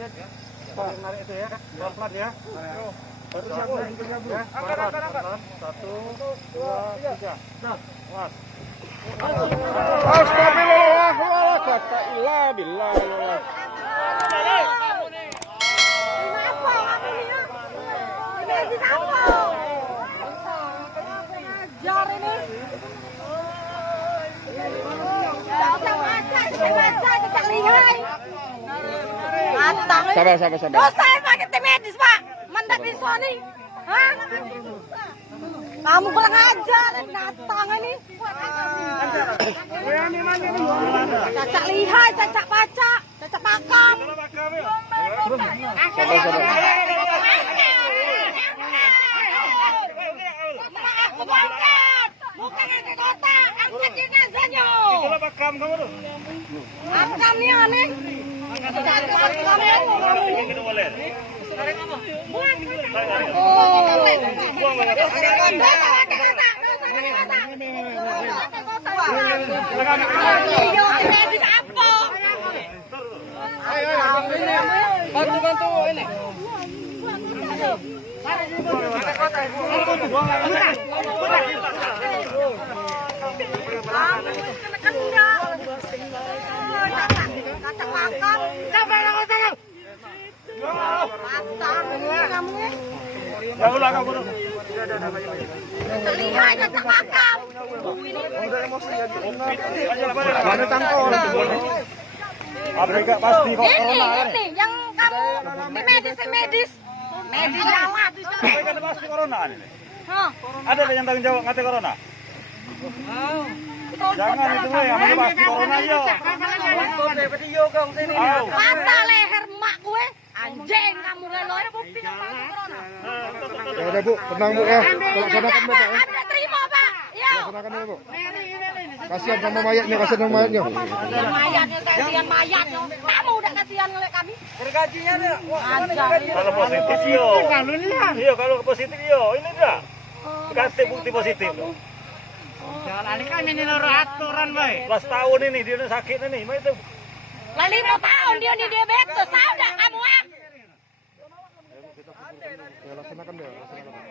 Pak, narik itu ya. Pelan-pelan ya. Baru siap ya. Pelan-pelan. 1, 2, 3. Mas. Astagfirullah wa la ilaha illallah. Kenapa kamu ini ya? Ini apa? Ajar ini. Baca, tidak lihai. Mantap. Sabar. Dosa pakai tim medis, Pak. Mantap bisa nih. Hah? Kamu kurang ajar, datang ini. Cacak lihai, cacak paca, cacak pakam. Sabar. Aku bangkat. Bukan nanti kota, angkat jenazahnya. Itulah pakam kamu tuh. Pakamnya nih. Bantu ini. Ya ulah kamu dulu. Terlihat cacak pakam. Mana tangkol? Afrika pasti kok corona. Ini yang kamu di medis. Medis jawab. Afrika pasti corona ini. Hah? Ada yang tanggung jawab ngate corona? Jangan itu yang pasti corona yo. Patah leher mak gue. Anjing kamu lelo bukti corona. Ya udah Bu, tenang Bu ya. Laksanakan Bu Pak ya. Anda terima Pak. Ya. Laksanakan ya Bu. Kasihan sama mayatnya, kasihan sama mayatnya. Kasihan mayatnya. Kamu udah kasihan ngeliat kami. Gergajinya ada. Kalau positif yo. Iya kalau positif yo. Ini enggak. Kasih bukti positif. Jangan kan ini aturan baik. 11 tahun ini dia sakit ini. Mah itu. Lah 5 tahun dia di diabetes. Tahu enggak kamu ah? Ya laksanakan deh, laksanakan.